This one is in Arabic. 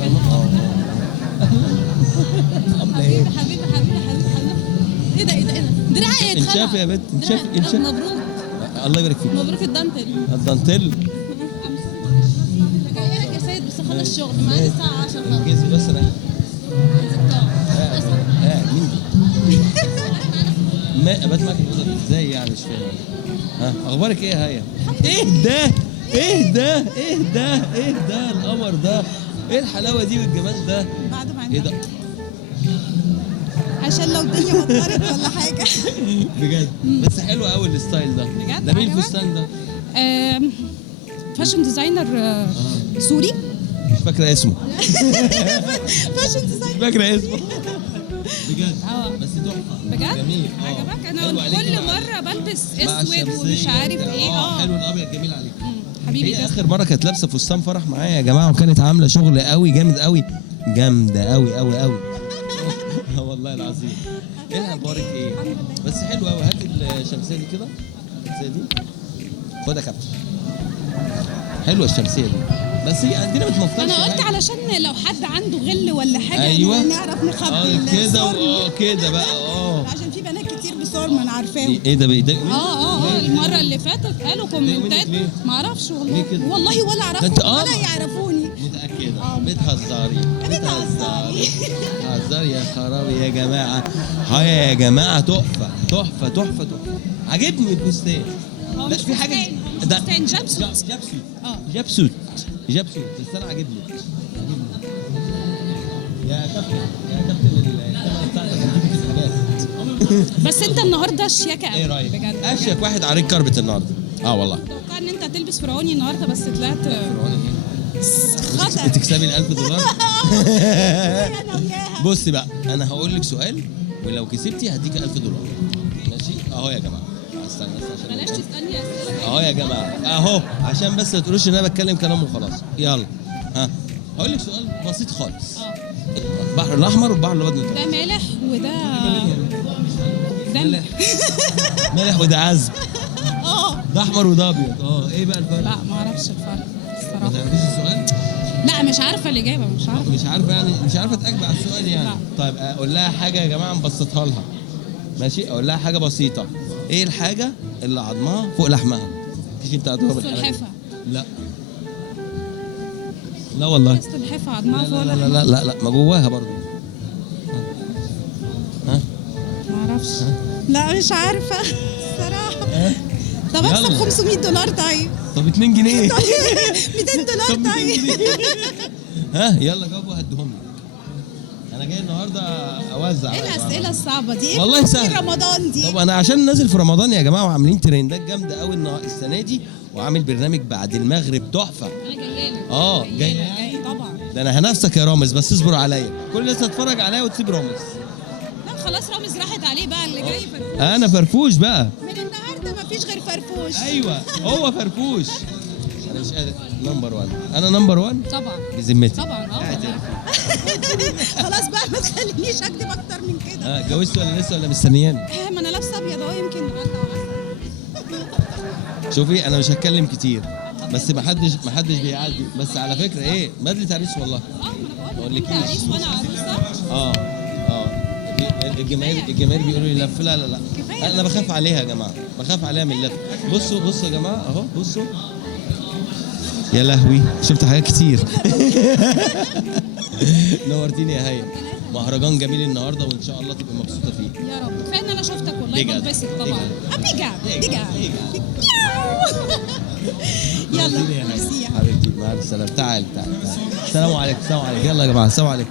فاهمه. عامله ايه؟ حبيبي ايه ده دراعي اتخلع. انشاف يا بنت، انشاف. مبروك. الله يبارك فيك. مبروك الدانتل. الدانتيل. جاي لك يا سيد بس اخلص الشغل معايا الساعه 10 خلاص. انجزي بس انا مين دي؟ ما ابات معاك الاوضه دي ازاي يعني؟ مش فاهم. ها اخبارك ايه يا هيا؟ ايه ده القمر ده؟ ايه الحلاوه دي والجمال ده؟ بعد ما ايه ده؟ عشان لو الدنيا مطرت ولا حاجه. بجد بس حلو قوي الستايل ده. بجد ده مين عجبك؟ الفستان ده؟ فاشن ديزاينر سوري. مش فاكره اسمه. فاشن مش ديزاينر فاكره اسمه. بجد بس تحفه. بجد جميل. عجبك؟ انا حلو عليك كل مع- مره بلبس مع اسود الشمسية ومش عارف ايه. حلو الابيض جميل عليك. حبيبي هي اخر مره كانت لابسه فستان فرح معايا يا جماعه، وكانت عامله شغل قوي جامد قوي، جامده قوي والله العظيم. ايه اخبارك ايه؟ بس حلو قوي. هات الشمسيه دي كده، الشمسيه دي خدها يا كابتن. حلوه الشمسيه دي بس هي عندنا بتمطرش. انا قلت علشان لو حد عنده غل ولا حاجه أيوة. نعرف نخبي كده الصورة. كده بقى عشان في بنات كتير بصور انا عارفاهم. ايه ده بيضايق؟ المره اللي فاتت قالوا كومنتات ما اعرفش والله. ليه كده؟ والله ولا ده اعرفهم انت ولا يعرفوني. متاكده؟ بتهزري بتهزري يا خرابي يا جماعه. هيا يا جماعه تحفه عجبني الفستان. هو لا مش في حاجه فستان، هو مش فستان، جابسوت بس انا عاجبني. يا كابتن الكاميرا بتاعتك هتجيب الحاجات. بس انت النهارده شياكه قوي. ايه رايك؟ بجد اشيك واحد على الكاربت النهارده. والله اتوقع ان انت هتلبس فرعوني النهارده بس طلعت خطر. بتكسبي ال $1000. انا وياها. بصي بقى انا هقول لك سؤال، ولو كسبتي هديك $1000. ماشي اهو يا جماعه. استنى عشان بلاش تسالني اسئله. اهو يا جماعه اهو، عشان بس ما تقولوش ان انا بتكلم كلام وخلاص. يلا هقول لك سؤال بسيط خالص. البحر الاحمر والبحر الابيض ده مالح وده مالح وده عذب. ده احمر وده ابيض. ايه بقى الفرق؟ لا ما اعرفش الفرق ما الصراحه. تعرفيش السؤال؟ لا مش عارفه الاجابه، مش عارفه. مش عارفه يعني، مش عارفه تجاوب على السؤال يعني. لا. طيب اقول لها حاجه يا جماعه نبسطها لها. ماشي اقول لها حاجه بسيطه. ايه الحاجه اللي عظمها فوق لحمها؟ مفيش انت هتقول السلحفه. لا والله. السلحفه عظمها فوق لا ما جواها برضه. ما اعرفش. لا مش عارفه الصراحه. طب اكسب $500 طيب. طب 2 جنيه. $200 طيب. يلا جاوبوا هديهم لك. انا جاي النهارده اوزع. ايه الاسئله الصعبه دي؟ ايه والله سهل. رمضان دي؟ طب انا عشان نازل في رمضان يا جماعه، وعاملين ترندات جامده قوي السنه دي، وعامل برنامج بعد المغرب تحفه. انا جايه لك. جاي طبعا. ده انا هنافسك يا رامز، بس اصبر عليا. كل الناس تتفرج عليا وتسيب رامز. لا خلاص رامز راحت عليه بقى، اللي جاي فرفوش. انا فرفوش بقى من النهارده مفيش غير فرفوش. ايوه هو فرفوش. انا مش قادر. نمبر 1 انا نمبر 1 طبعا بذمتي. طبعا. خلاص بقى ما تخلينيش اكتب اكتر من كده. اتجوزت ولا لسه ولا مستنياني؟ ما انا لابسه ابيض اهو، يمكن نغلى شوفي انا مش هتكلم كتير، بس محدش بيعدي. بس على فكره ايه بدله عريس والله. ما بقول لك انا عريس وانا عروسه. الجماهير بيقولوا لي لف. لا كفاية انا بخاف عليها يا جماعه، بخاف عليها من اللف. بصوا يا جماعه اهو بصوا. يا لهوي شفت حاجات كتير. نورتيني يا هيا. مهرجان جميل النهارده، وان شاء الله تبقى مبسوطه فيه. يا رب. كفايه ان انا شفتك والله بتبسط طبعا. بجد. يلا حبيبتي مع السلامه. تعال السلام عليكم. يلا يا جماعه السلام عليكم.